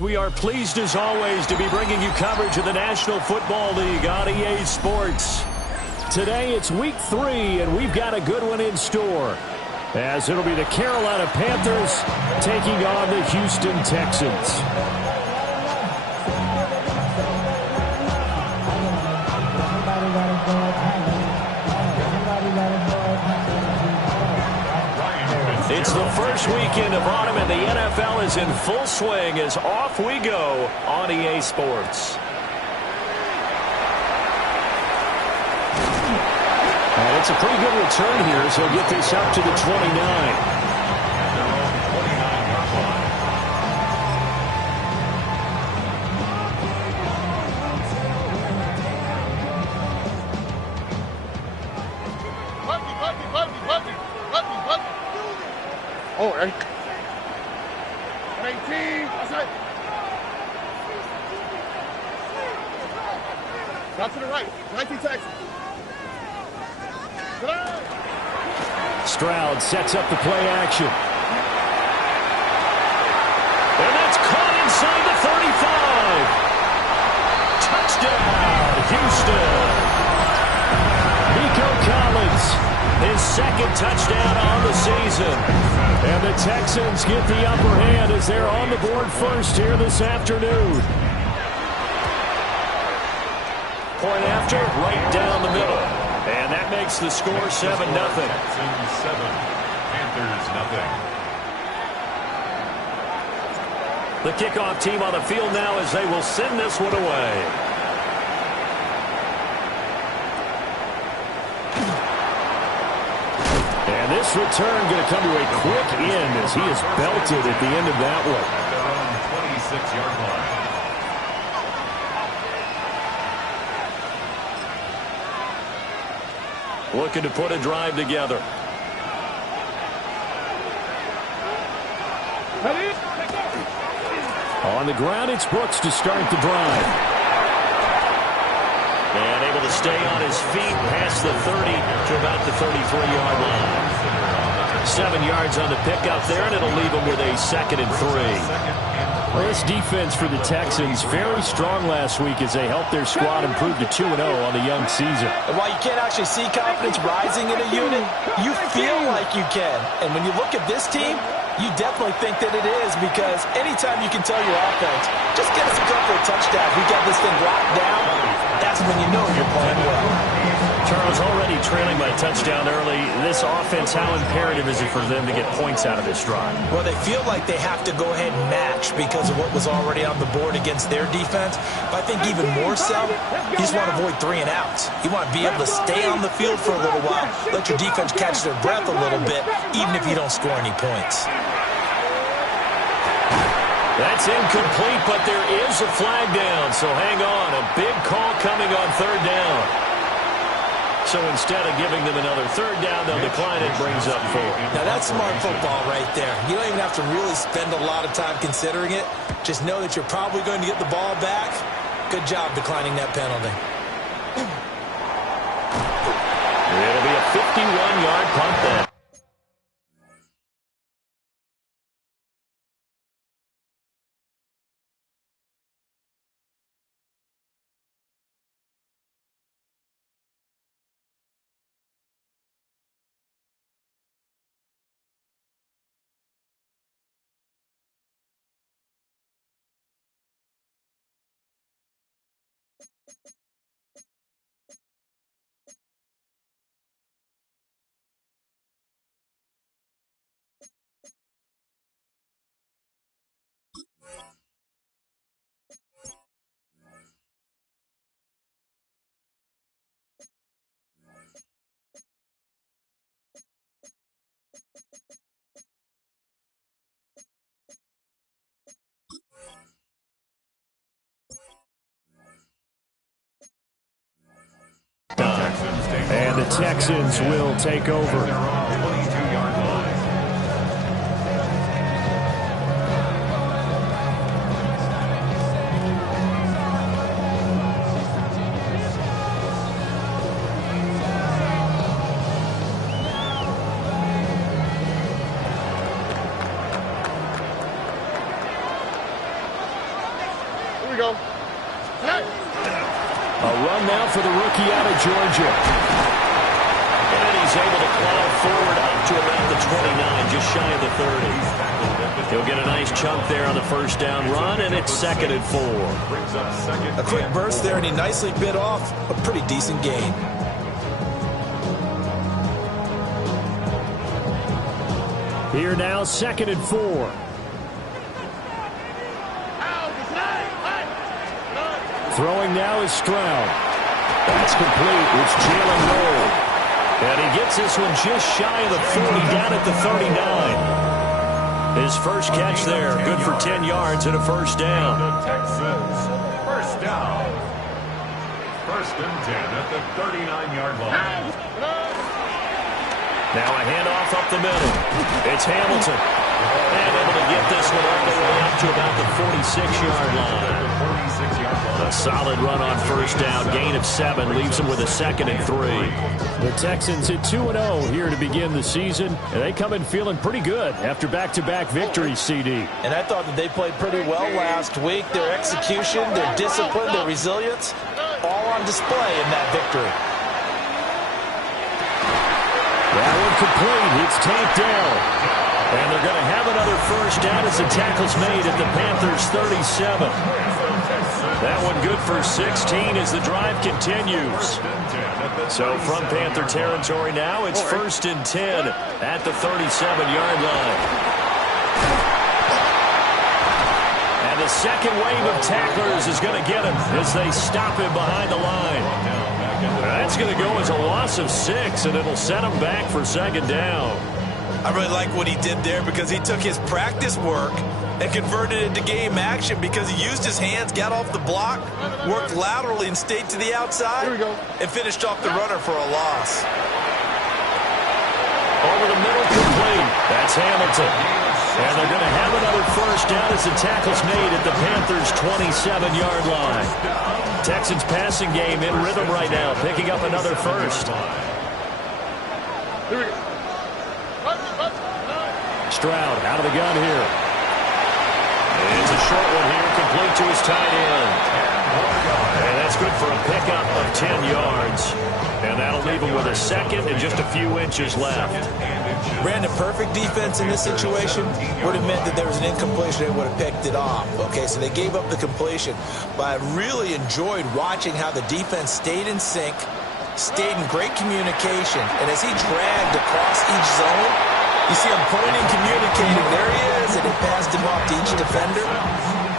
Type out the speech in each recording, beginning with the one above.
We are pleased as always to be bringing you coverage of the National Football League on EA Sports. Today it's week 3 and we've got a good one in store, as it'll be the Carolina Panthers taking on the Houston Texans. It's the first weekend of autumn and the NFL is in full swing as off we go on EA Sports. And it's a pretty good return here, so get this up to the 29. Oh, 18. Outside. Out to the right. 19 Texas. Stroud sets up the play action. And that's caught inside the 35. Touchdown, Houston. Nico Collins, his second touchdown on the season. And the Texans get the upper hand as they're on the board first here this afternoon. Point after, right down the middle. And that makes the score 7-0. Texans 7, Panthers nothing. The kickoff team on the field now as they will send this one away. And this return going to come to a quick end as he is belted at the end of that one. At their own 26-yard line. Looking to put a drive together. On the ground, it's Brooks to start the drive. And able to stay on his feet past the 30 to about the 33-yard line. 7 yards on the pickup there, and it'll leave him with a 2nd and 3. Well, this defense for the Texans very strong last week as they helped their squad improve to 2-0 on the young season. And while you can't actually see confidence rising in a unit, you feel like you can. And when you look at this team, you definitely think that it is, because anytime you can tell your offense, just get us a couple of touchdowns, we got this thing locked down, that's when you know you're playing well. Charles, already trailing by touchdown early. This offense, how imperative is it for them to get points out of this drive? Well, they feel like they have to go ahead and match because of what was already on the board against their defense. But I think even more so, you just want to avoid 3 and outs. You want to be able to stay on the field for a little while, let your defense catch their breath a little bit, even if you don't score any points. That's incomplete, but there is a flag down, so hang on. A big call coming on 3rd down. So instead of giving them another 3rd down, they'll decline it, brings up 4. Now that's smart football right there. You don't even have to really spend a lot of time considering it. Just know that you're probably going to get the ball back. Good job declining that penalty. It'll be a 51-yard punt then. Texans will take over. Their own 22-yard line. Here we go. Hey. A run now for the rookie out of Georgia. And he's able to plow forward up to about the 29, just shy of the 30. He'll get a nice chunk there on the first down run, and it's 2nd and 4. A quick burst there, and he nicely bit off a pretty decent gain. Here now, 2nd and 4. Throwing now is Stroud. That's complete. It's Jalen Roll. And he gets this one just shy of the 40, down at the 39. His first catch there, good for 10 yards and a first down. The Texans, first down. 1st and 10 at the 39-yard line. Now a handoff up the middle. It's Hamilton. And able to get this one all the way up to about the 46-yard line. A solid run on first down. Gain of 7 leaves him with a 2nd and 3. The Texans at 2-0 here to begin the season. And they come in feeling pretty good after back-to-back victories, CD. And I thought that they played pretty well last week. Their execution, their discipline, their resilience, all on display in that victory. That one complete. It's tanked down. And they're going to have another first down as the tackle's made at the Panthers' 37. That one good for 16 as the drive continues. So from Panther territory now, it's 1st and 10 at the 37-yard line. And the second wave of tacklers is going to get him as they stop him behind the line. That's going to go as a loss of 6, and it'll set him back for 2nd down. I really like what he did there because he took his practice work and converted it to game action because he used his hands, got off the block, worked laterally and stayed to the outside, and finished off the runner for a loss. Over the middle, complete. That's Hamilton. And they're going to have another first down as the tackle's made at the Panthers' 27-yard line. Texans passing game in rhythm right now, picking up another first. Here we go. Stroud out of the gun here. It's a short one here, complete to his tight end. And that's good for a pickup of 10 yards. And that'll leave him with a 2nd and just a few inches left. Brandon, perfect defense in this situation would have meant that there was an incompletion. They would have picked it off. Okay, so they gave up the completion. But I really enjoyed watching how the defense stayed in sync, stayed in great communication. And as he dragged across each zone, you see him pointing, communicating. There he is, and it passed him off to each defender.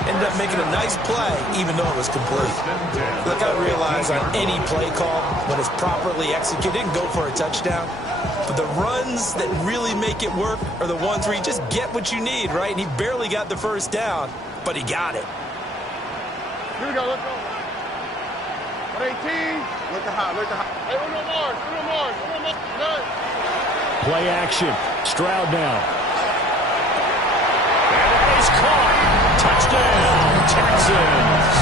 Ended up making a nice play, even though it was complete. Look, I realize on any play call, when it's properly executed, it can go for a touchdown. But the runs that really make it work are the ones where you just get what you need, right? And he barely got the first down, but he got it. Here we go. Let's go. 18. Look at high. Look at high. Hey, no more. No more. No more. None. Play action. Stroud now. And he's caught. Touchdown, Texans.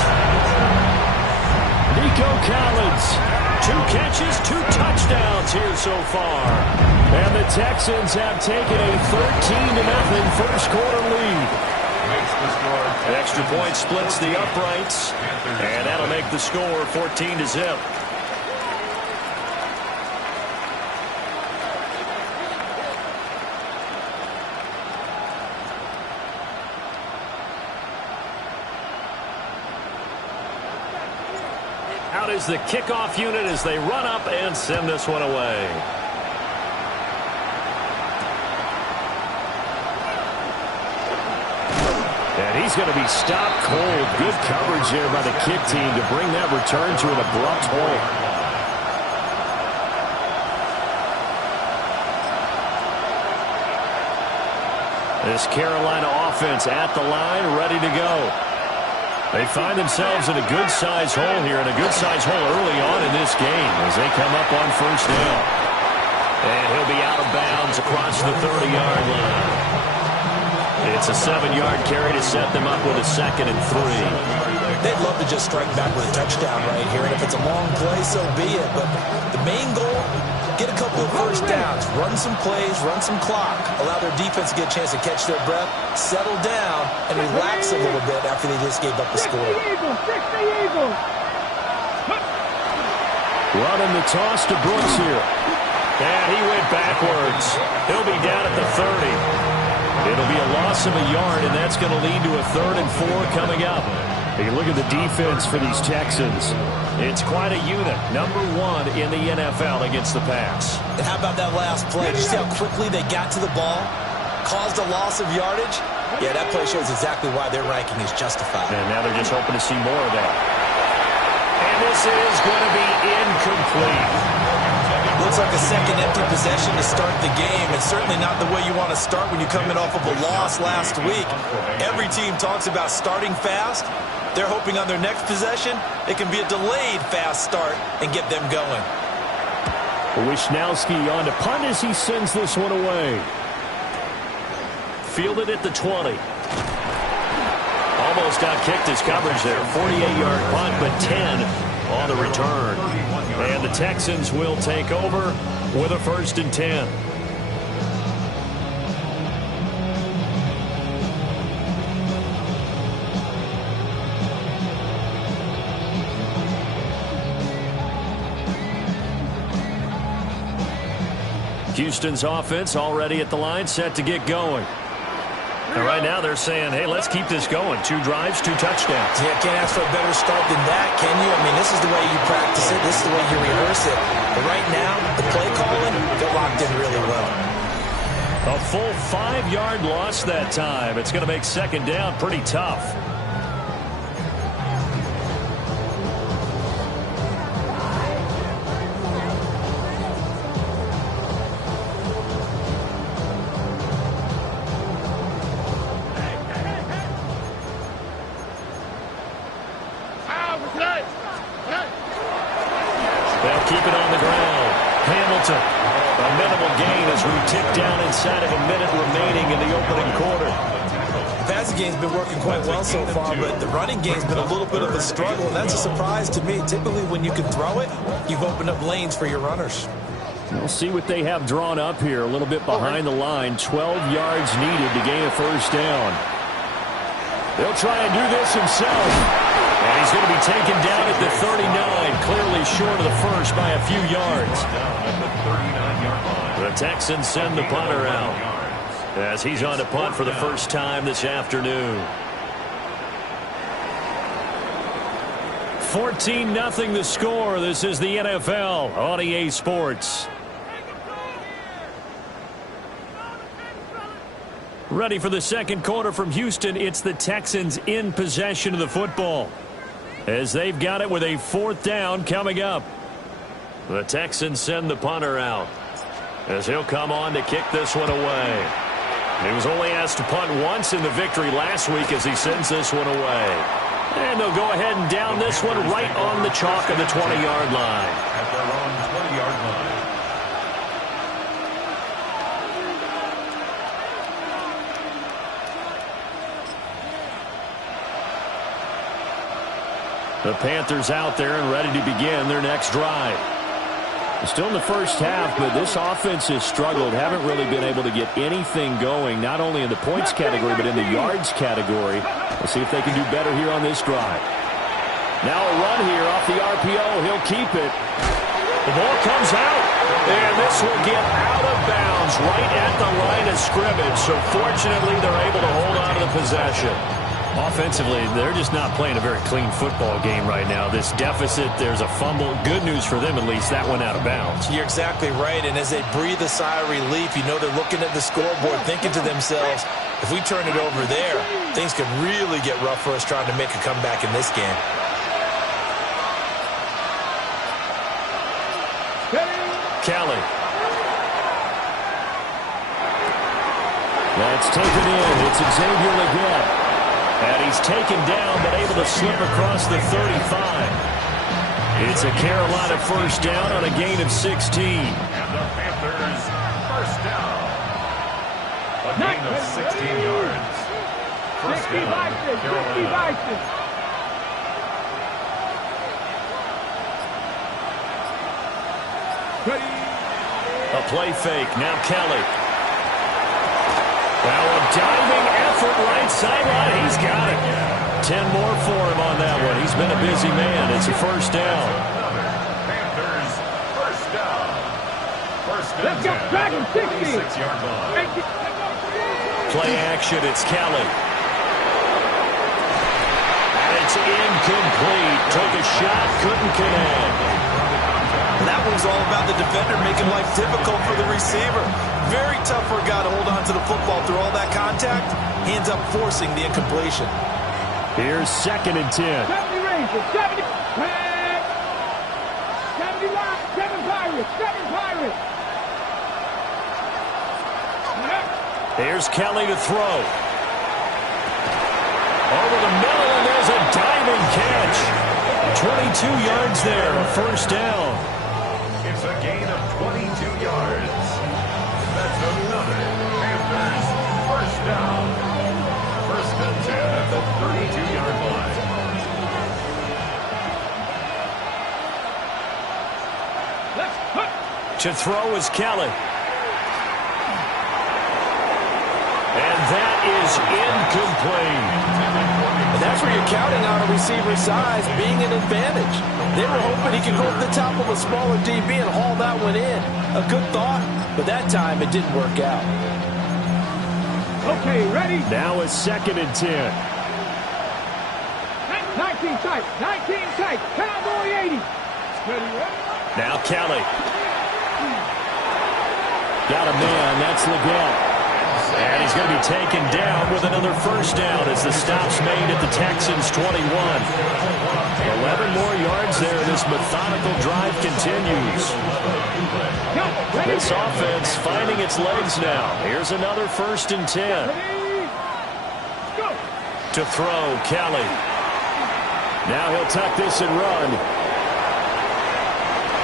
Nico Collins. 2 catches, 2 touchdowns here so far. And the Texans have taken a 13-0 first quarter lead. An extra point splits the uprights. And that'll make the score 14-0. Out is the kickoff unit as they run up and send this one away. And he's going to be stopped cold. Good coverage there by the kick team to bring that return to an abrupt halt. This Carolina offense at the line, ready to go. They find themselves in a good-sized hole here, and a good-sized hole early on in this game as they come up on first down. And he'll be out of bounds across the 30-yard line. It's a 7-yard carry to set them up with a 2nd and 3. They'd love to just strike back with a touchdown right here, and if it's a long play, so be it. But the main goal, get a couple of first downs, run some plays, run some clock, allow their defense to get a chance to catch their breath, settle down, and relax a little bit after they just gave up the score. Running the toss to Brooks here. And he went backwards. He'll be down at the 30. It'll be a loss of a yard, and that's going to lead to a 3rd and 4 coming up. You can look at the defense for these Texans. It's quite a unit. Number 1 in the NFL against the pass. And how about that last play? Did you see how quickly they got to the ball? Caused a loss of yardage? Yeah, that play shows exactly why their ranking is justified. And now they're just hoping to see more of that. And this is going to be incomplete. Looks like a second empty possession to start the game, and certainly not the way you want to start when you're coming off of a loss last week. Every team talks about starting fast. They're hoping on their next possession it can be a delayed fast start and get them going. Wisnowski on to punt as he sends this one away. Fielded at the 20. Almost out-kicked his coverage there. 48-yard punt, but 10 on the return. And the Texans will take over with a 1st and 10. Houston's offense already at the line, set to get going. And right now they're saying, hey, let's keep this going. 2 drives, 2 touchdowns. Yeah, can't ask for a better start than that, can you? I mean, this is the way you practice it. This is the way you rehearse it. But right now, the play calling, they're locked in really well. A full 5-yard loss that time. It's going to make 2nd down pretty tough. They'll keep it on the ground. Hamilton, a minimal gain as we tick down inside of a minute remaining in the opening quarter. The passing game's been working quite well so far, but the running game's been a little bit of a struggle, and that's a surprise to me. Typically, when you can throw it, you've opened up lanes for your runners. We'll see what they have drawn up here. A little bit behind the line. 12 yards needed to gain a 1st down. They'll try and do this himself. And he's going to be taken down at the 39, clearly short of the 1st by a few yards. The Texans send the punter out as he's on to punt for the first time this afternoon. 14-0 the score. This is the NFL on EA Sports. Ready for the 2nd quarter from Houston. It's the Texans in possession of the football, as they've got it with a 4th down coming up. The Texans send the punter out as he'll come on to kick this one away. He was only asked to punt once in the victory last week as he sends this one away. And they'll go ahead and down this one right on the chalk of the 20-yard line. At their own 20-yard line. The Panthers out there and ready to begin their next drive. Still in the first half, but this offense has struggled. Haven't really been able to get anything going, not only in the points category, but in the yards category. We'll see if they can do better here on this drive. Now a run here off the RPO. He'll keep it. The ball comes out, and this will get out of bounds right at the line of scrimmage. So fortunately, they're able to hold on to the possession. Offensively, they're just not playing a very clean football game right now. This deficit, there's a fumble. Good news for them, at least. That went out of bounds. You're exactly right, and as they breathe a sigh of relief, you know they're looking at the scoreboard, thinking to themselves, if we turn it over there, things could really get rough for us trying to make a comeback in this game. Kelly. That's taken in. It's Xavier Leggett. And he's taken down, but able to slip across the 35. It's a Carolina first down on a gain of 16. And the Panthers first down. A gain of 16 yards. First down, Carolina. A play fake. Now Kelly. Now a diving effort right sideline. He's got it. 10 more for him on that one. He's been a busy man. It's a first down. Panthers first down. First and Let's go, 10 Dragon, at the 46-yard line. Play action. It's Kelly. And it's incomplete. Took a shot. Couldn't connect. That one's all about the defender making life difficult for the receiver. Very tough for a guy to hold on to the football through all that contact. He ends up forcing the incompletion. Here's second and 10. 70 Rangers, 70. 70 Lions, 7 Pirates, 7 Pirates. Here's Kelly to throw. Over the middle, and there's a diving catch. 22 yards there, a first down. It's a gain of 22 yards. That's another Panthers first down. First and 10 at the 32-yard line. Let's put. To throw is Kelly. And that is incomplete. And that's where you're counting on a receiver's size being an advantage. They were hoping he could go over the top of a smaller DB and haul that one in. A good thought, but that time it didn't work out. Okay, ready? Now it's second and 10. 19 tight, 19 tight. Cowboy 80. Ready, ready? Now Kelly. Got a man, that's Leggett. And he's going to be taken down with another first down as the stop's made at the Texans' 21. 11 more yards there. This methodical drive continues. This offense finding its legs now. Here's another first and 10. To throw, Kelly. Now he'll tuck this and run.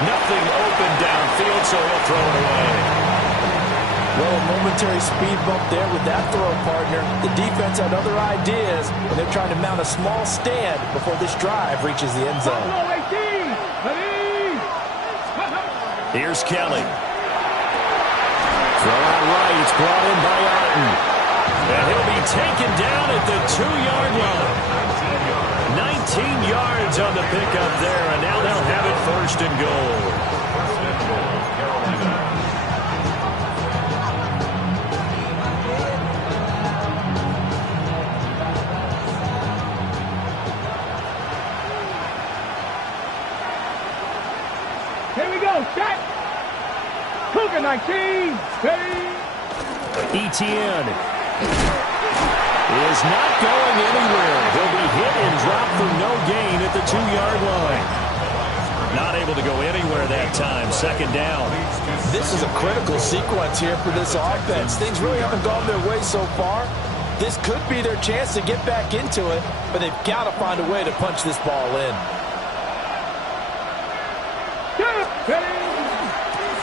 Nothing open downfield, so he'll throw it away. Well, a momentary speed bump there with that throw, partner. The defense had other ideas, and they're trying to mount a small stand before this drive reaches the end zone. Here's Kelly. Throw out right. It's brought in by Otten. And he'll be taken down at the 2-yard line. 19 yards on the pickup there, and now they'll have it first and goal. First and goal, Carolina. Here we go, set. Cougar 19. Etienne is not going anywhere. He'll be hit and dropped for no gain at the 2-yard line. Not able to go anywhere that time. Second down. This is a critical sequence here for this offense. Things really haven't gone their way so far. This could be their chance to get back into it, but they've got to find a way to punch this ball in.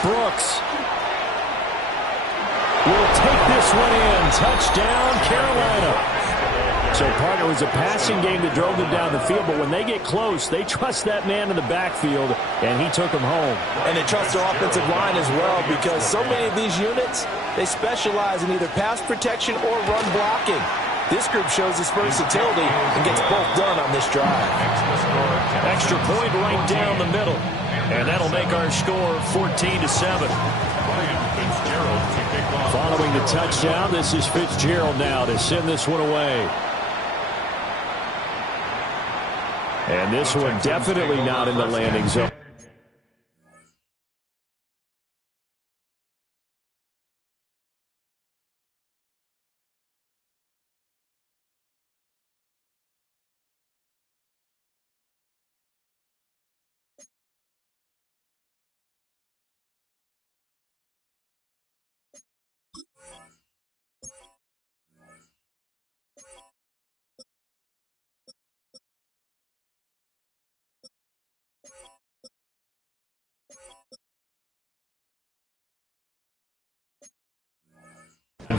Brooks will take this one in. Touchdown, Carolina. So, partner, it was a passing game that drove them down the field, but when they get close, they trust that man in the backfield, and he took them home. And they trust their offensive line as well, because so many of these units, they specialize in either pass protection or run blocking. This group shows its versatility and gets both done on this drive. Extra point right down the middle. And that'll make our score 14-7. Following the touchdown, this is Fitzgerald now to send this one away. And this one definitely not in the landing zone.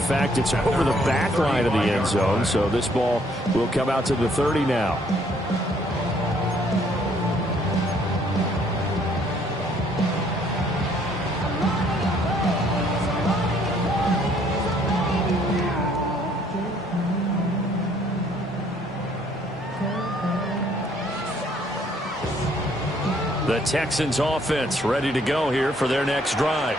fact, it's over the back line of the end zone, so this ball will come out to the 30 now. The Texans offense ready to go here for their next drive.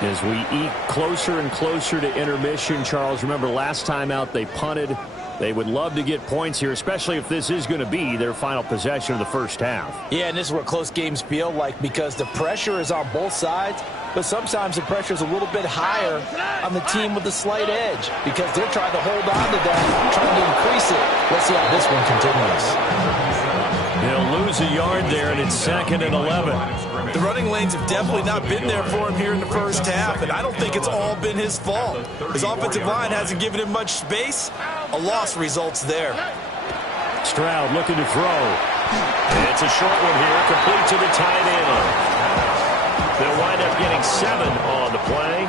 As we eat closer and closer to intermission, Charles, remember last time out they punted. They would love to get points here, especially if this is going to be their final possession of the first half. Yeah, and this is what close games feel like because the pressure is on both sides, but sometimes the pressure is a little bit higher on the team with the slight edge because they're trying to hold on to that, trying to increase it. Let's see how this one continues. He'll lose a yard there, and it's 2nd and 11. The running lanes have definitely not been there for him here in the first half, and I don't think it's all been his fault. His offensive line hasn't given him much space. A loss results there. Stroud looking to throw. It's a short one here, complete to the tight end. They'll wind up getting 7 on the play,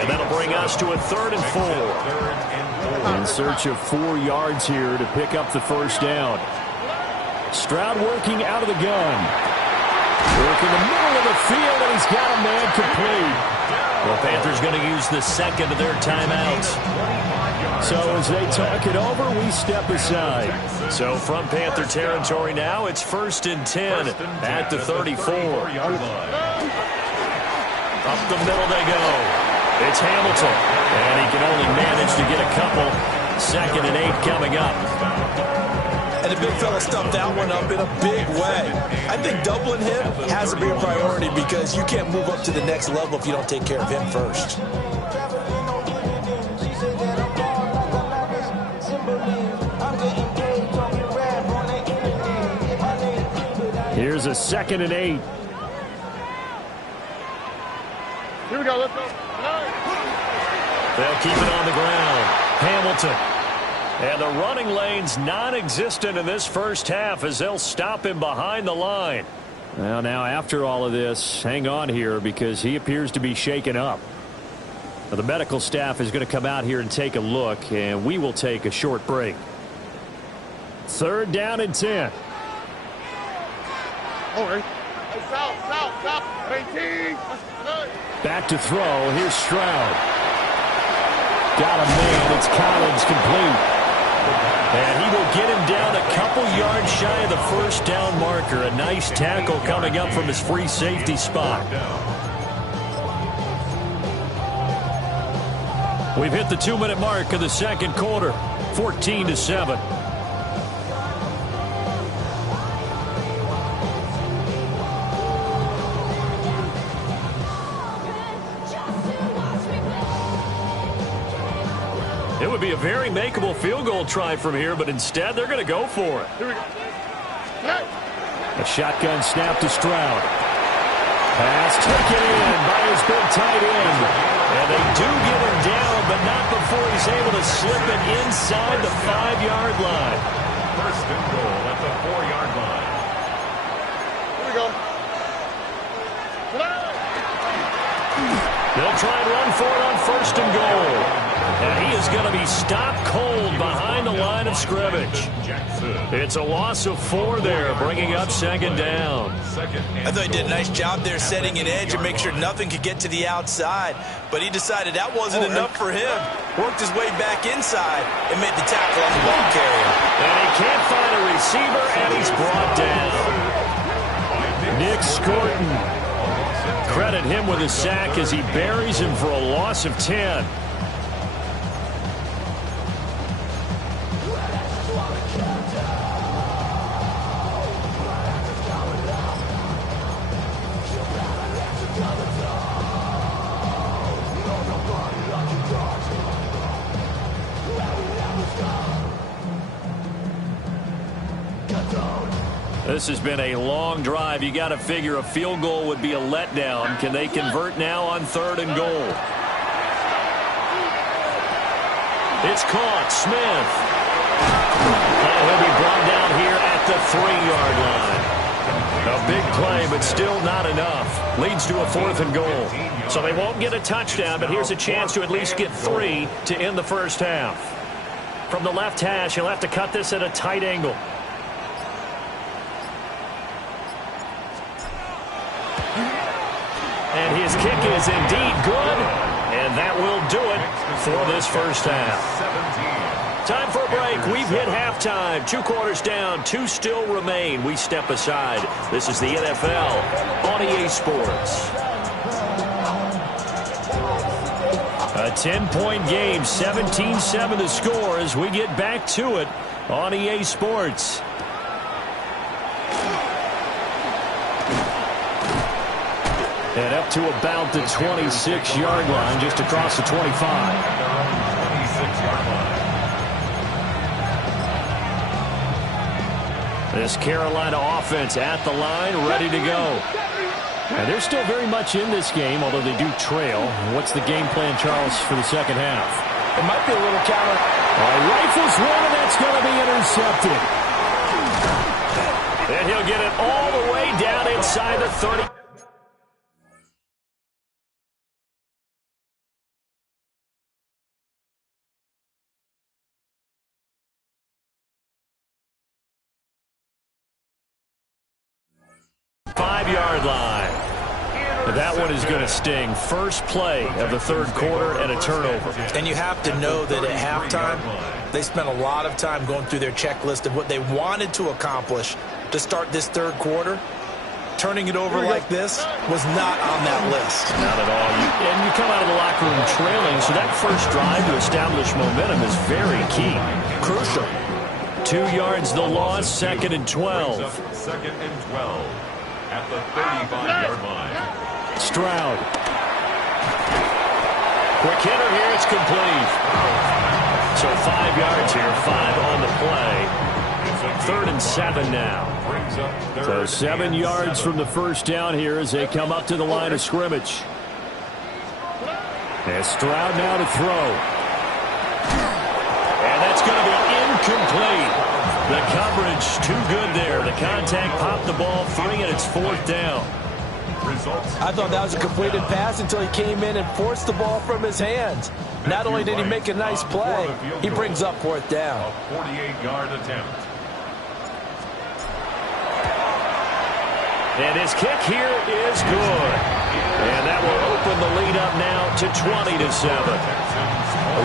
and that'll bring us to a 3rd and 4. In search of 4 yards here to pick up the first down. Stroud working out of the gun. Working the middle of the field, and he's got a man complete. The Panthers going to use the second of their timeouts. So as they talk it over, we step aside. So from Panther territory now, it's 1st and 10 at the 34. Up the middle they go. It's Hamilton, and he can only manage to get a couple. 2nd and 8 coming up. And the big fella stuffed that one up in a big way. I think doubling him has to be a priority because you can't move up to the next level if you don't take care of him first. Here's a 2nd and 8. Here we go. Let's go. They'll keep it on the ground. Hamilton. And the running lane's non-existent in this first half as they'll stop him behind the line. Well, now after all of this, hang on here because he appears to be shaken up. Now, the medical staff is going to come out here and take a look, and we will take a short break. 3rd down and 10. All right. South. 18. Back to throw. Here's Stroud. Got a man. It's Collins complete. And he will get him down a couple yards shy of the first down marker. A nice tackle coming up from his free safety spot. We've hit the 2-minute mark of the second quarter. 14-7. It would be a very makeable field goal try from here, but instead they're going to go for it. Here we go. A shotgun snap to Stroud. Pass taken in by his big tight end. And they do get him down, but not before he's able to slip it inside the 5-yard line. 1st and goal at the 4-yard line. Here we go. They'll try and run for it on 1st and goal. And he is going to be stopped cold behind the line of scrimmage. It's a loss of 4 there, bringing up 2nd down. I thought he did a nice job there setting an edge and make sure nothing could get to the outside. But he decided that wasn't enough for him. Worked his way back inside and made the tackle on the ball carrier. And he can't find a receiver, and he's brought down. Nick Scorton. Credit him with a sack as he buries him for a loss of 10. This has been a long drive. You got to figure a field goal would be a letdown. Can they convert now on 3rd and goal? It's caught. Smith. And he'll be brought down here at the 3-yard line. A big play, but still not enough. Leads to a 4th and goal. So they won't get a touchdown, but here's a chance to at least get 3 to end the first half. From the left hash, he'll have to cut this at a tight angle. And his kick is indeed good, and that will do it for this first half. Time for a break. We've hit halftime. 2 quarters down, 2 still remain. We step aside. This is the NFL on EA Sports. A 10-point game, 17-7 the score as we get back to it on EA Sports. And up to about the 26-yard line, just across the 25. 26-yard line. This Carolina offense at the line, ready to go. And they're still very much in this game, although they do trail. What's the game plan, Charles, for the second half? It might be a little counter. Rifles one, and that's going to be intercepted. And he'll get it all the way down inside the 30. Five-yard line. That one is going to sting. First play of the third quarter and a turnover. And you have to know that at halftime, they spent a lot of time going through their checklist of what they wanted to accomplish to start this third quarter. Turning it over like this was not on that list. Not at all. And you come out of the locker room trailing, so that first drive to establish momentum is very key. Crucial. 2 yards the loss, 2nd and 12. 2nd and 12 at the 35-yard line. Stroud. Quick hitter here, it's complete. So 5 yards here, 5 on the play. 3rd and 7 now. So 7 yards from the first down here as they come up to the line of scrimmage. And Stroud now to throw. And that's going to be incomplete. The coverage too good there. The contact popped the ball free, and it's 4th down. I thought that was a completed pass until he came in and forced the ball from his hands. Not only did he make a nice play, he brings up 4th down. A 48-yard attempt. And his kick here is good. And that will open the lead up now to 20-7.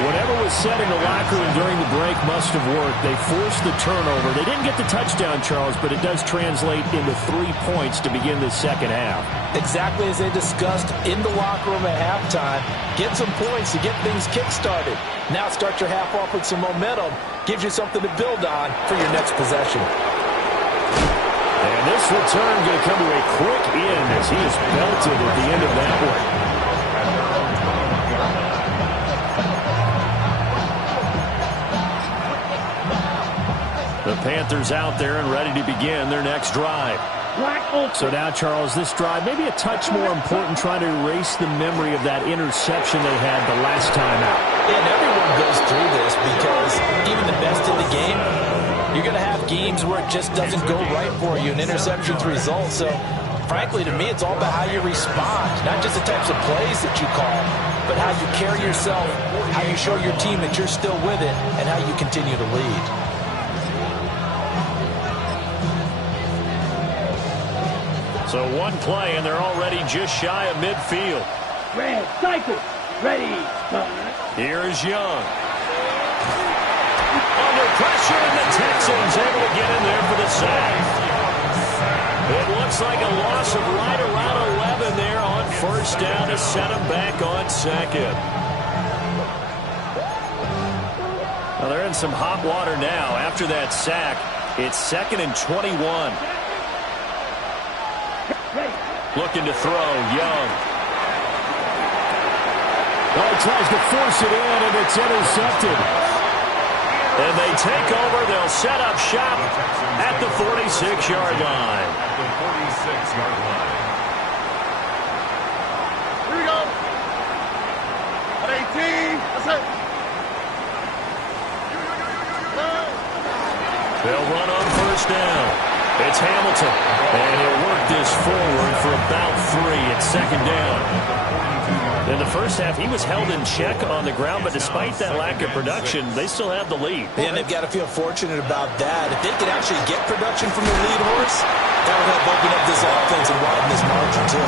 Whatever was said in the locker room during the break must have worked. They forced the turnover. They didn't get the touchdown, Charles, but it does translate into 3 points to begin the second half. Exactly as they discussed in the locker room at halftime. Get some points to get things kick-started. Now start your half off with some momentum. Gives you something to build on for your next possession. And this return going to come to a quick end as he is belted at the end of that one. The Panthers out there and ready to begin their next drive. So now, Charles, this drive maybe a touch more important, trying to erase the memory of that interception they had the last time out. And everyone goes through this because even the best in the game, you're going to have games where it just doesn't go right for you, and interceptions result. So, frankly, to me, it's all about how you respond, not just the types of plays that you call, but how you carry yourself, how you show your team that you're still with it, and how you continue to lead. So one play, and they're already just shy of midfield. Red, cycle, ready, Here is Young. Under pressure, and the Texans able to get in there for the sack. It looks like a loss of right around 11 there on first down to set them back on second. Well, they're in some hot water now. After that sack, it's 2nd and 21. Looking to throw, Young. Oh, tries to force it in, and it's intercepted. And they take over. They'll set up shop at the 46-yard line. At the 46-yard line. Here we go. At 18. That's it. They'll run on first down. It's Hamilton, and he'll work this forward for about 3 at second down. In the first half, he was held in check on the ground, but despite that lack of production, they still have the lead. And they've got to feel fortunate about that. If they could actually get production from the lead horse, that would help open up this offense and widen this margin, too.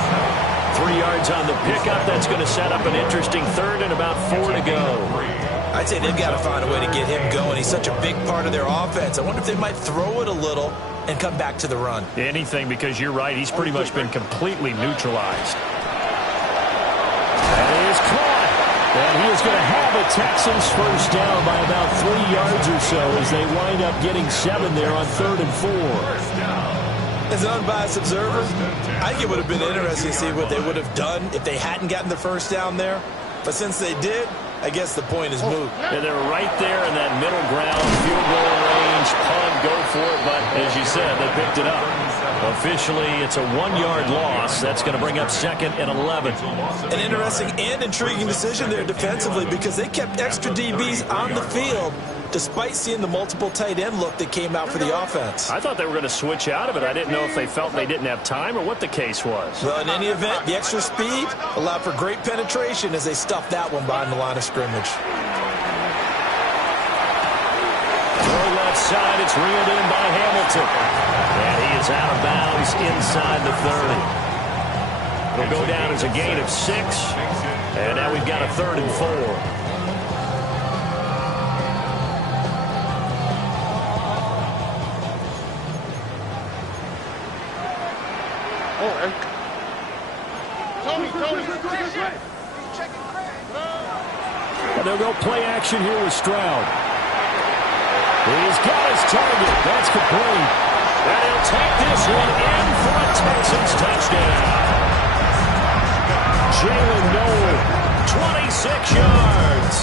3 yards on the pickup. That's going to set up an interesting third and about 4 to go. I'd say they've got to find a way to get him going. He's such a big part of their offense. I wonder if they might throw it a little and come back to the run. Anything, because you're right. He's pretty much been completely neutralized. Is caught, and he is going to have a Texans first down by about 3 yards or so as they wind up getting 7 there on 3rd and 4. As an unbiased observer, I think it would have been interesting to see what they would have done if they hadn't gotten the first down there. But since they did, I guess the point is moot. And they're right there in that middle ground, field goal range, punt, go for it. But as you said, they picked it up. Officially, it's a 1-yard loss. That's going to bring up 2nd and 11. An interesting and intriguing decision there defensively because they kept extra DBs on the field despite seeing the multiple tight end look that came out for the offense. I thought they were going to switch out of it. I didn't know if they felt they didn't have time or what the case was. Well, in any event, the extra speed allowed for great penetration as they stuffed that one behind the line of scrimmage. Throw left side. It's reeled in by Hamilton. And he is out of bounds inside the 30. It'll go down as a gain of 6. And now we've got a 3rd and 4. And they'll go play action here with Stroud. He's got his target. That's complete. And he'll take this one in for a Texans touchdown. Jalen Noel, 26 yards.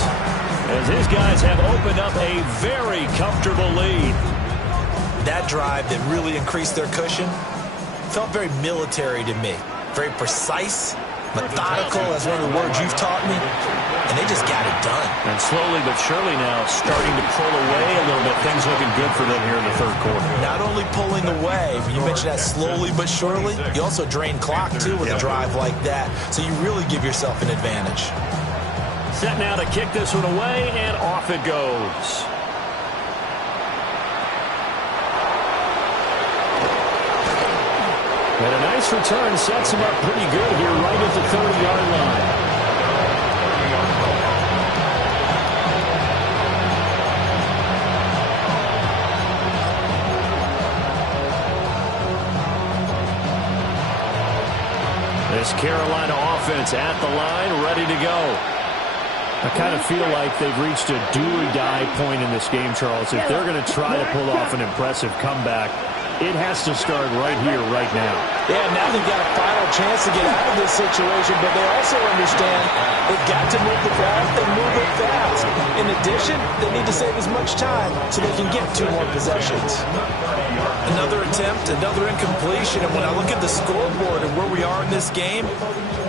As his guys have opened up a very comfortable lead. That drive that really increased their cushion felt very military to me. Very precise, methodical, that's one of the words you've taught me. And they just got it done. And slowly but surely now starting to pull away a little bit. Things looking good for them here in the 3rd quarter. Not only pulling away, you mentioned that slowly but surely, you also drain clock, too, with a drive like that. So you really give yourself an advantage. Set now to kick this one away, and off it goes. And a nice return sets him up pretty good here right at the 30-yard line. This Carolina offense at the line, ready to go. I kind of feel like they've reached a do-or-die point in this game, Charles. If they're going to try to pull off an impressive comeback, it has to start right here, right now. Yeah, now they've got a final chance to get out of this situation, but they also understand they've got to move the ball and move it fast. In addition, they need to save as much time so they can get 2 more possessions. Another attempt, another incompletion, and when I look at the scoreboard and where we are in this game,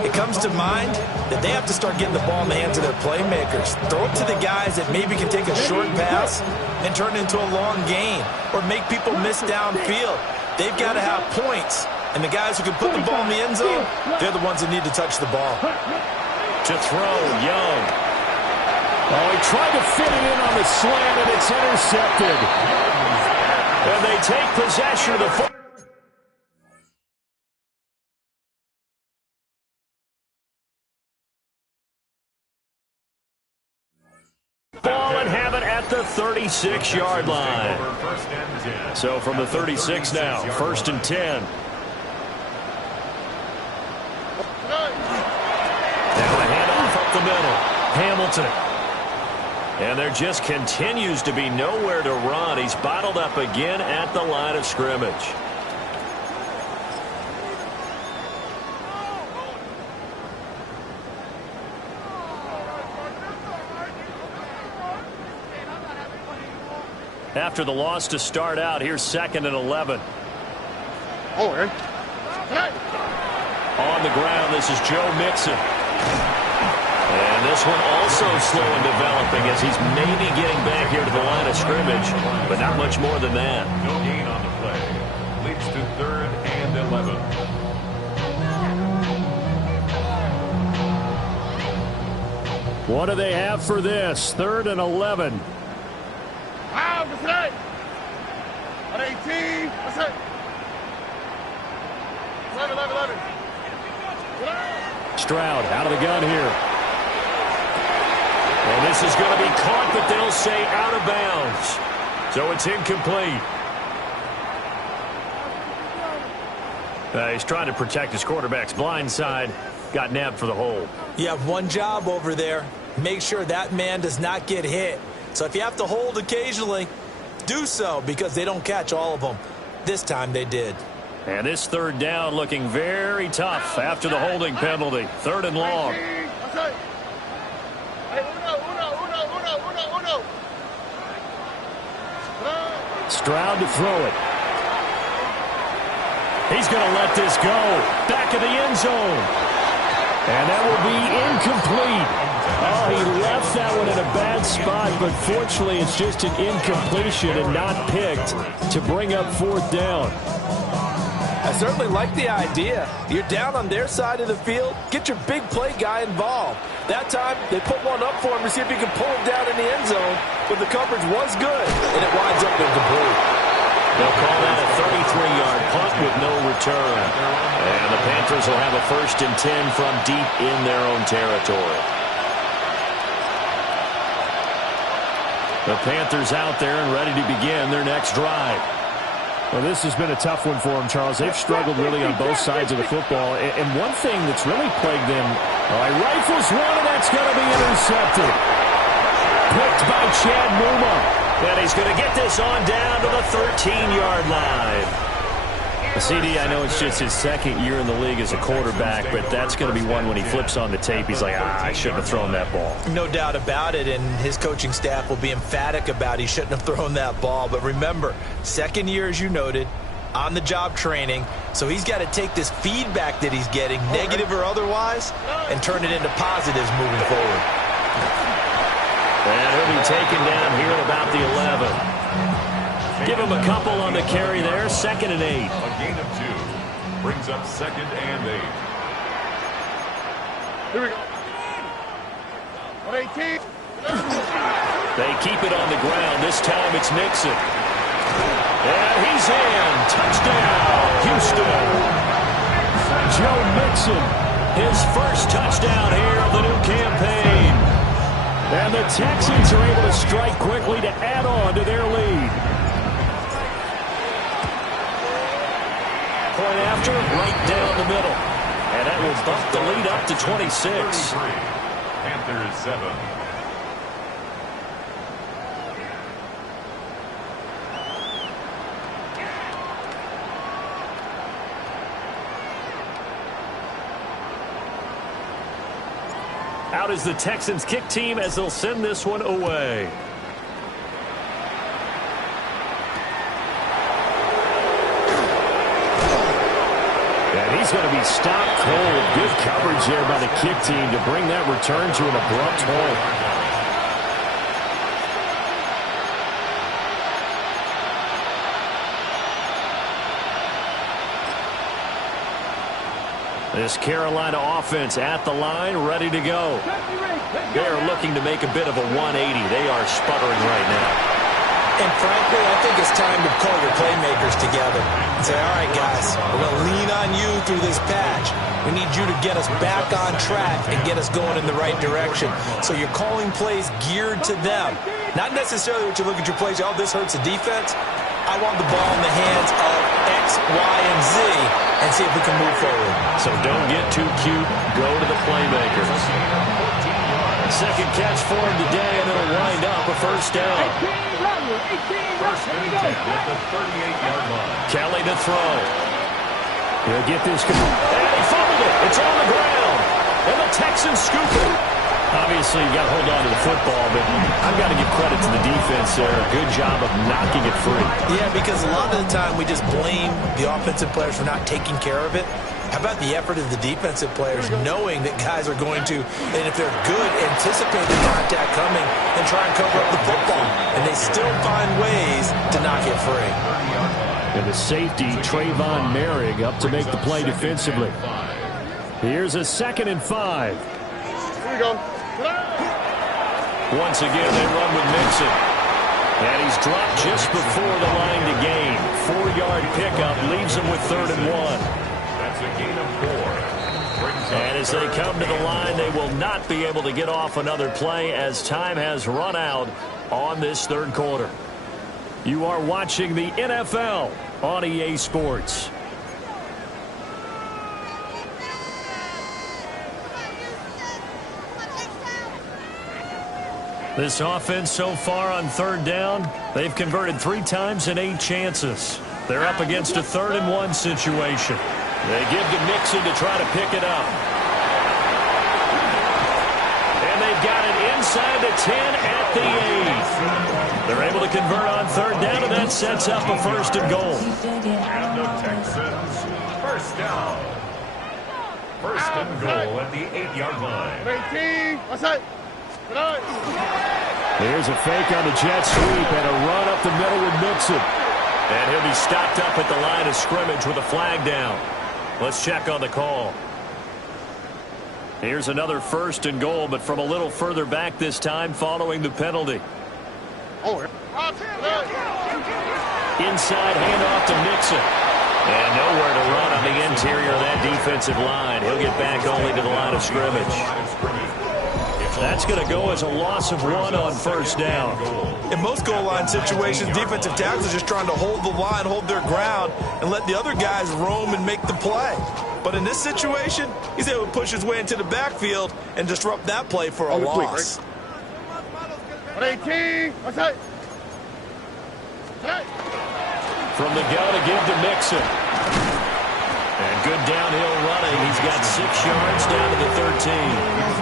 it comes to mind that they have to start getting the ball in the hands of their playmakers. Throw it to the guys that maybe can take a short pass and turn it into a long gain or make people miss downfield. They've got to have points, and the guys who can put the ball in the end zone, they're the ones that need to touch the ball. To throw, Young. Oh, he tried to fit it in on the slant, and it's intercepted. And they take possession of the football. Ball and have it at the 36-yard line. So from the 36 now, 1st and 10. Now a handoff up the middle. Hamilton. And there just continues to be nowhere to run. He's bottled up again at the line of scrimmage. After the loss to start out, here's 2nd and 11. On the ground, this is Joe Mixon. And this one also slow in developing as he's maybe getting back here to the line of scrimmage, but not much more than that. No gain on the play. 3rd and 11. What do they have for this? 3rd and 11. Wow, that's it. On 18, that's it. 11. Stroud out of the gun here. And this is going to be caught, but they'll say out of bounds. So it's incomplete. He's trying to protect his quarterback's blind side. Got nabbed for the hold. You have one job over there. Make sure that man does not get hit. So if you have to hold occasionally, do so, because they don't catch all of them. This time they did. And this 3rd down looking very tough after the holding penalty. 3rd and long. Stroud to throw it. He's going to let this go. Back of the end zone. And that will be incomplete. Oh, he left that one in a bad spot, but fortunately it's just an incompletion and not picked to bring up 4th down. I certainly like the idea. You're down on their side of the field. Get your big play guy involved. That time, they put one up for him to see if he can pull it down in the end zone, but the coverage was good, and it winds up incomplete. They'll call that a 33-yard punt with no return. And the Panthers will have a 1st and 10 from deep in their own territory. The Panthers out there and ready to begin their next drive. Well, this has been a tough one for them, Charles. They've struggled really on both sides of the football. And one thing that's really plagued them, rifles one, and that's going to be intercepted. Picked by Chad Muma. And he's going to get this on down to the 13-yard line. CD, I know it's just his 2nd year in the league as a quarterback, but that's going to be one when he flips on the tape, he's like, I shouldn't have thrown that ball. No doubt about it, and his coaching staff will be emphatic about he shouldn't have thrown that ball. But remember, 2nd year, as you noted, on-the-job training, so he's got to take this feedback that he's getting, negative or otherwise, and turn it into positives moving forward. And he'll be taken down here at about the 11. Give him a couple on the carry there. 2nd and 8. A gain of 2 brings up 2nd and 8. Here we go. On 18. They keep it on the ground. This time it's Mixon. And he's in. Touchdown, Houston. Joe Mixon, his first touchdown here of the new campaign. And the Texans are able to strike quickly to add on to their lead. Point after, right down the middle. And that will bump the lead up to 26. Panthers 7. Out is the Texans kick team as they'll send this one away. He's going to be stopped cold. Good coverage there by the kick team to bring that return to an abrupt halt. This Carolina offense at the line, ready to go. They are looking to make a bit of a 180. They are sputtering right now. And frankly, I think it's time to call your playmakers together and say, all right, guys, we're going to lean on you through this patch. We need you to get us back on track and get us going in the right direction. So you're calling plays geared to them. Not necessarily what you look at your plays, oh, this hurts the defense. I want the ball in the hands of X, Y, and Z and see if we can move forward. So don't get too cute. Go to the playmakers. Second catch for him today, and it'll wind up a 1st down. 1st and 10 at the 38-yard line. Kelly to throw. He'll get this. And he fumbled it. It's on the ground. And the Texans scoop it. Obviously, you got to hold on to the football, but I've got to give credit to the defense there. Good job of knocking it free. Yeah, because a lot of the time we just blame the offensive players for not taking care of it. How about the effort of the defensive players knowing that guys are going to, and if they're good, anticipate the contact coming and try and cover up the football. And they still find ways to knock it free. And the safety, Trayvon Merrick, up to make the play defensively. Here's a 2nd and 5. Here we go. Once again, they run with Mixon. And he's dropped just before the line to gain. 4-yard pickup leaves him with 3rd and 1. That's a gain of 4. And as they come to the line, they will not be able to get off another play as time has run out on this 3rd quarter. You are watching the NFL on EA Sports. This offense so far on 3rd down, they've converted 3 times in 8 chances. They're up against a 3rd and 1 situation. They give to Mixon to try to pick it up. And they've got it inside the 10 at the 8. They're able to convert on 3rd down, and that sets up a 1st and goal. And the Texans, 1st down. 1st and goal at the 8-yard line. 18. What's that? Here's a fake on the jet sweep and a run up the middle with Mixon. And he'll be stopped up at the line of scrimmage with a flag down. Let's check on the call. Here's another 1st and goal, but from a little further back this time following the penalty. Inside handoff to Mixon. And nowhere to run on the interior of that defensive line. He'll get back only to the line of scrimmage. That's going to go as a loss of 1 on 1st down. In most goal line situations, defensive tackles are just trying to hold the line, hold their ground, and let the other guys roam and make the play. But in this situation, he's able to push his way into the backfield and disrupt that play for a loss. 18. What's that? From the gun to give to Mixon. And good downhill running. He's got 6 yards down to the 13.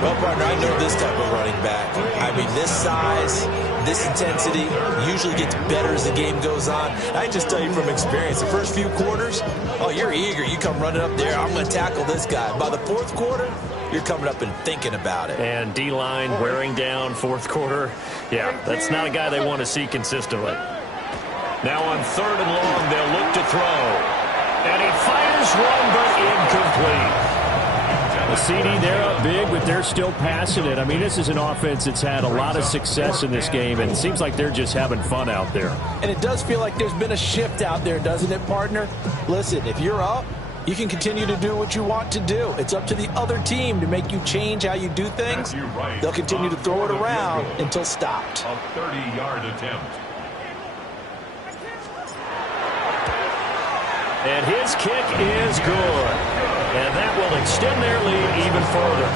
Well, partner, I know this type of running back. I mean, this size, this intensity usually gets better as the game goes on. I just tell you from experience, the first few quarters, oh, you're eager. You come running up there, I'm going to tackle this guy. By the 4th quarter, you're coming up and thinking about it. And D-line wearing down 4th quarter. Yeah, that's not a guy they want to see consistently. Now on 3rd and long, they'll look to throw. And he fires one, but incomplete. The CD, they're up big, but they're still passing it. I mean, this is an offense that's had a lot of success in this game, and it seems like they're just having fun out there. And it does feel like there's been a shift out there, doesn't it, partner? Listen, if you're up, you can continue to do what you want to do. It's up to the other team to make you change how you do things. They'll continue to throw it around until stopped. A 30-yard attempt. And his kick is good. And that will extend their lead even further.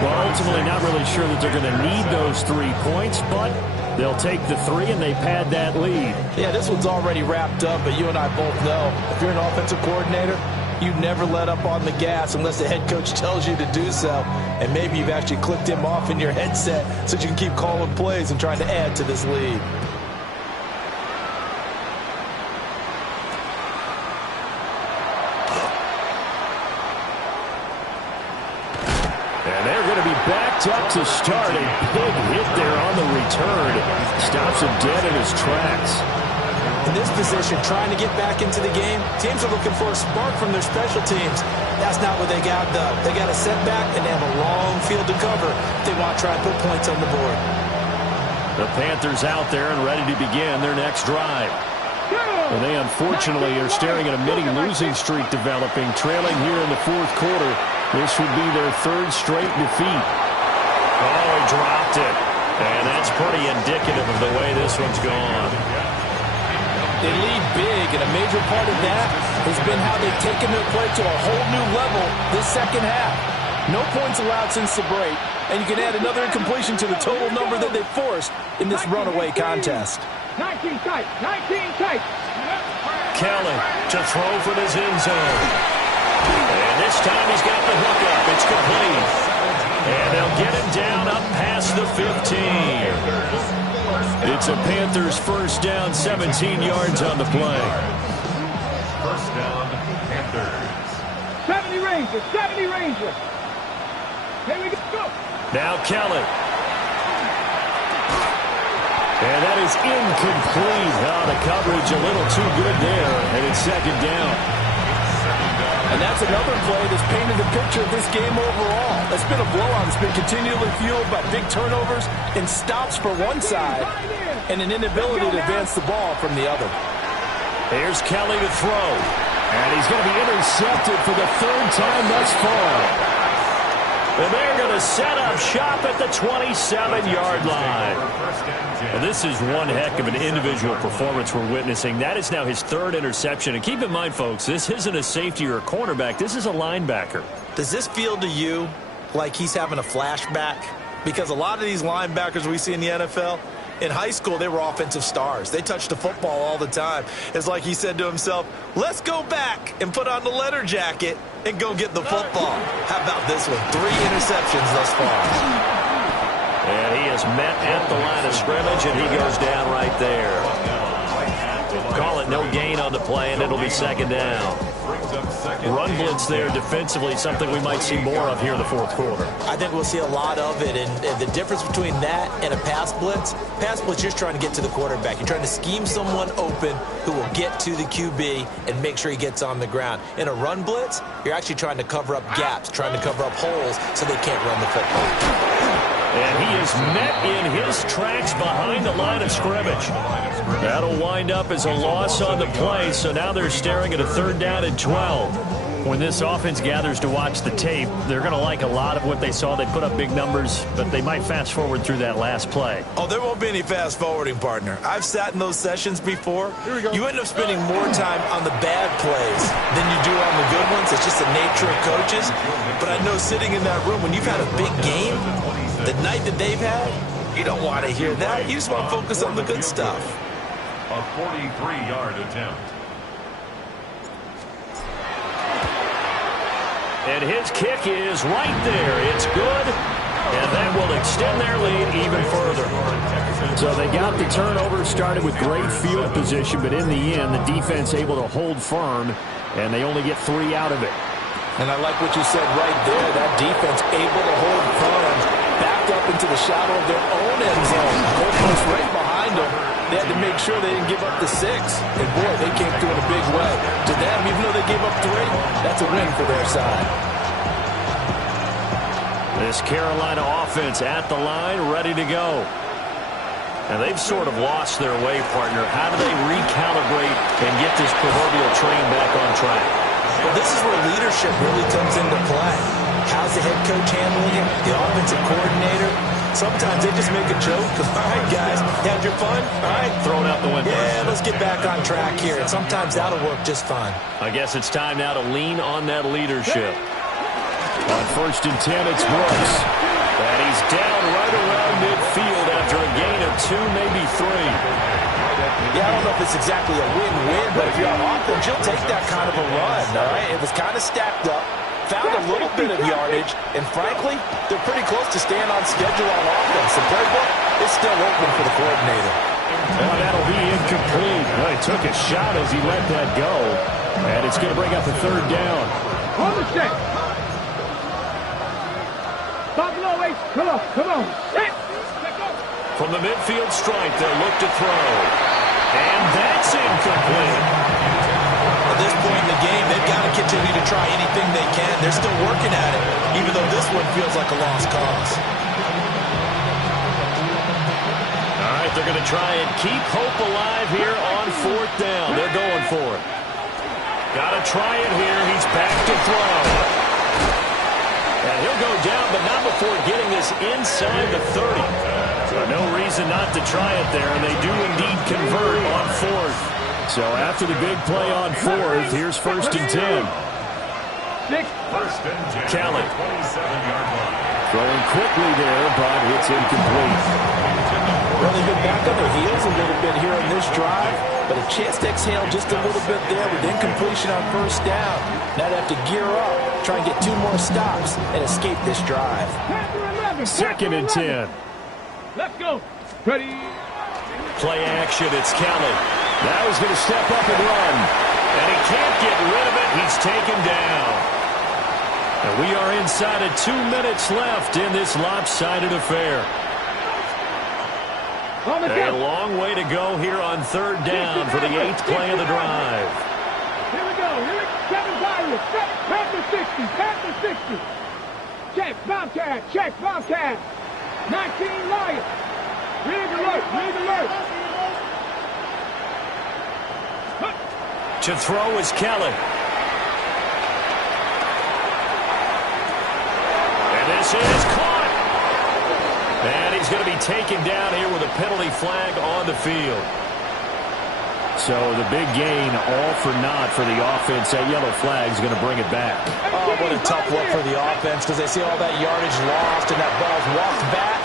Well, ultimately not really sure that they're going to need those 3 points, but they'll take the 3 and they pad that lead. Yeah, this one's already wrapped up, but you and I both know if you're an offensive coordinator, you never let up on the gas unless the head coach tells you to do so. And maybe you've actually clicked him off in your headset so you can keep calling plays and trying to add to this lead. Backed up to start. A big hit there on the return. Stops him dead in his tracks. In this position, trying to get back into the game, teams are looking for a spark from their special teams. That's not what they got, though. They got a setback, and they have a long field to cover if they want to try and put points on the board. The Panthers out there and ready to begin their next drive. And they unfortunately are staring at a mini losing streak developing, trailing here in the 4th quarter. This would be their 3rd straight defeat. Oh, he dropped it. And that's pretty indicative of the way this one's gone. They lead big, and a major part of that has been how they've taken their play to a whole new level this 2nd half. No points allowed since the break, and you can add another incompletion to the total number that they forced in this runaway contest. 19 tight, 19 tight. Kelly to throw from his end zone. And this time he's got the hook up. It's complete. And they'll get him down up past the 15. It's a Panthers 1st down, 17 yards on the play. 1st down, Panthers. 70 Rangers, 70 Rangers. Here we go. Now Kelly. And that is incomplete. The coverage a little too good there, and it's second down. And that's another play that's painted the picture of this game overall. It's been a blowout. It's been continually fueled by big turnovers and stops for one side and an inability to advance the ball from the other. Here's Kelly to throw. And he's going to be intercepted for the third time thus far. And they're going to set up shop at the 27-yard line. Well, this is one heck of an individual performance we're witnessing. That is now his third interception. And keep in mind, folks, this isn't a safety or a cornerback. This is a linebacker. Does this feel to you like he's having a flashback? Because a lot of these linebackers we see in the NFL, in high school, they were offensive stars. They touched the football all the time. It's like he said to himself, let's go back and put on the leather jacket and go get the football. How about this one? 3 interceptions thus far. And he is met at the line of scrimmage, and he goes down right there. Call it no gain on the play, and it'll be second down. Run blitz there defensively, something we might see more of here in the fourth quarter. I think we'll see a lot of it, and the difference between that and a pass blitz, you're just trying to get to the quarterback. You're trying to scheme someone open who will get to the QB and make sure he gets on the ground. In a run blitz, you're actually trying to cover up gaps, trying to cover up holes so they can't run the football. And he is met in his tracks behind the line of scrimmage. That'll wind up as a loss on the play, so now they're staring at a third down and 12. When this offense gathers to watch the tape, they're going to like a lot of what they saw. They put up big numbers, but they might fast forward through that last play. Oh, there won't be any fast forwarding, partner. I've sat in those sessions before. You end up spending more time on the bad plays than you do on the good ones. It's just the nature of coaches. But I know sitting in that room, when you've had a big game, the night that they've had, you don't want to hear that. You just want to focus on the good stuff. A 43-yard attempt. And his kick is right there. It's good, and that will extend their lead even further. So they got the turnover, started with great field position, but in the end, the defense able to hold firm, and they only get 3 out of it. And I like what you said right there. That defense able to hold firm, backed up into the shadow of their own end zone. Goalpost right behind them. They had to make sure they didn't give up the 6. And, boy, they came through in a big way. To them, even though they gave up 3, that's a win for their side. This Carolina offense at the line, ready to go. And they've sort of lost their way, partner. How do they recalibrate and get this proverbial train back on track? Well, this is where leadership really comes into play. How's the head coach handling it? The offensive coordinator? Sometimes they just make a joke. All right, guys, you had your fun? All right. Throw it out the window. Yeah, let's get back on track here. And sometimes that'll work just fine. I guess it's time now to lean on that leadership. On 1st and 10, it's Brooks. And he's down right around midfield after a gain of 2, maybe 3. Yeah, I don't know if it's exactly a win-win, but if you're on offense, you'll take that kind of a run, all right? It was kind of stacked up, found a little bit of yardage, and frankly, they're pretty close to staying on schedule on offense. The playbook is still open for the coordinator. Well, that'll be incomplete. Well, he took a shot as he let that go, and it's going to bring up a third down. On the set. Buffalo Ace, come on. Set. From the midfield stripe, they'll look to throw. And that's incomplete. At this point in the game, they've got to continue to try anything they can. They're still working at it, even though this one feels like a lost cause. All right, they're going to try and keep hope alive here on 4th down. They're going for it. Got to try it here. He's back to throw. And he'll go down, but not before getting this inside the 30. So no reason not to try it there, and they do indeed convert on 4th. So after the big play on 4th, here's 1st and 10. 1st and 10. Kelly. 27-yard line. Throwing quickly there, but it's incomplete. Well, they've been back on their heels a little bit here on this drive, but a chance to exhale just a little bit there with incompletion on 1st down. Now they have to gear up, try and get 2 more stops, and escape this drive. 2nd and 10. Let's go. Ready. Play action, it's Kelly. Now he's going to step up and run. And he can't get rid of it. He's taken down. And we are inside of 2 minutes left in this lopsided affair. A long way to go here on third down for the 8th play of the drive. Here we go. Seven Pirates. Panther 60. Panther 60. Check. Bobcat. Check. Bobcat. 19 Lions. Rig alert. To throw is Kelly. And this is caught. And he's going to be taken down here with a penalty flag on the field. So the big gain, all for naught for the offense. That yellow flag is going to bring it back. Oh, what a tough look for the offense because they see all that yardage lost and that ball's walked back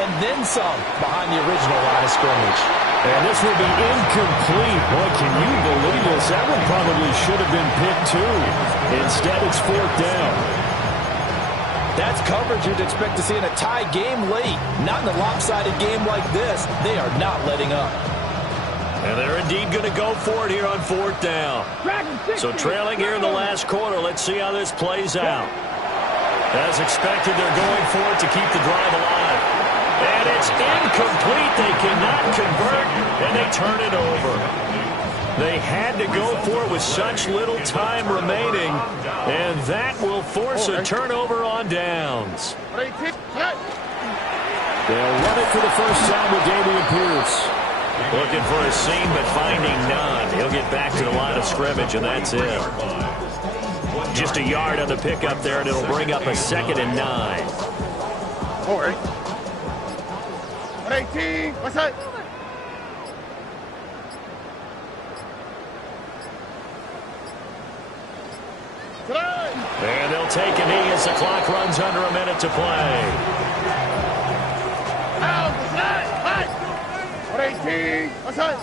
and then some behind the original line of scrimmage. And this will be incomplete. Boy, can you believe this? That one probably should have been picked too. Instead, it's 4th down. That's coverage you'd expect to see in a tie game late. Not in a lopsided game like this. They are not letting up. And they're indeed going to go for it here on 4th down. So trailing here in the last quarter. Let's see how this plays out. As expected, they're going for it to keep the drive alive. And it's incomplete. They cannot convert, and they turn it over. They had to go for it with such little time remaining, and that will force a turnover on downs. They'll run it for the first time with Damian Pierce. Looking for a seam, but finding none. He'll get back to the line of scrimmage, and that's it. Just a yard on the pickup there, and it'll bring up a 2nd and 9. 118. What's that? And they'll take a knee as the clock runs under a minute to play. 118. What's that?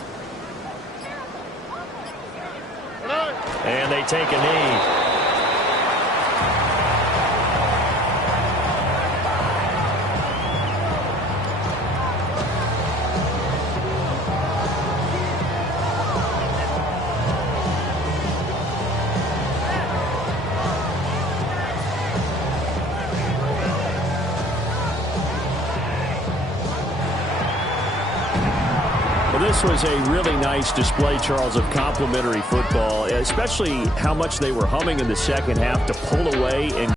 And they take a knee. This was a really nice display, Charles, of complimentary football, especially how much they were humming in the second half to pull away and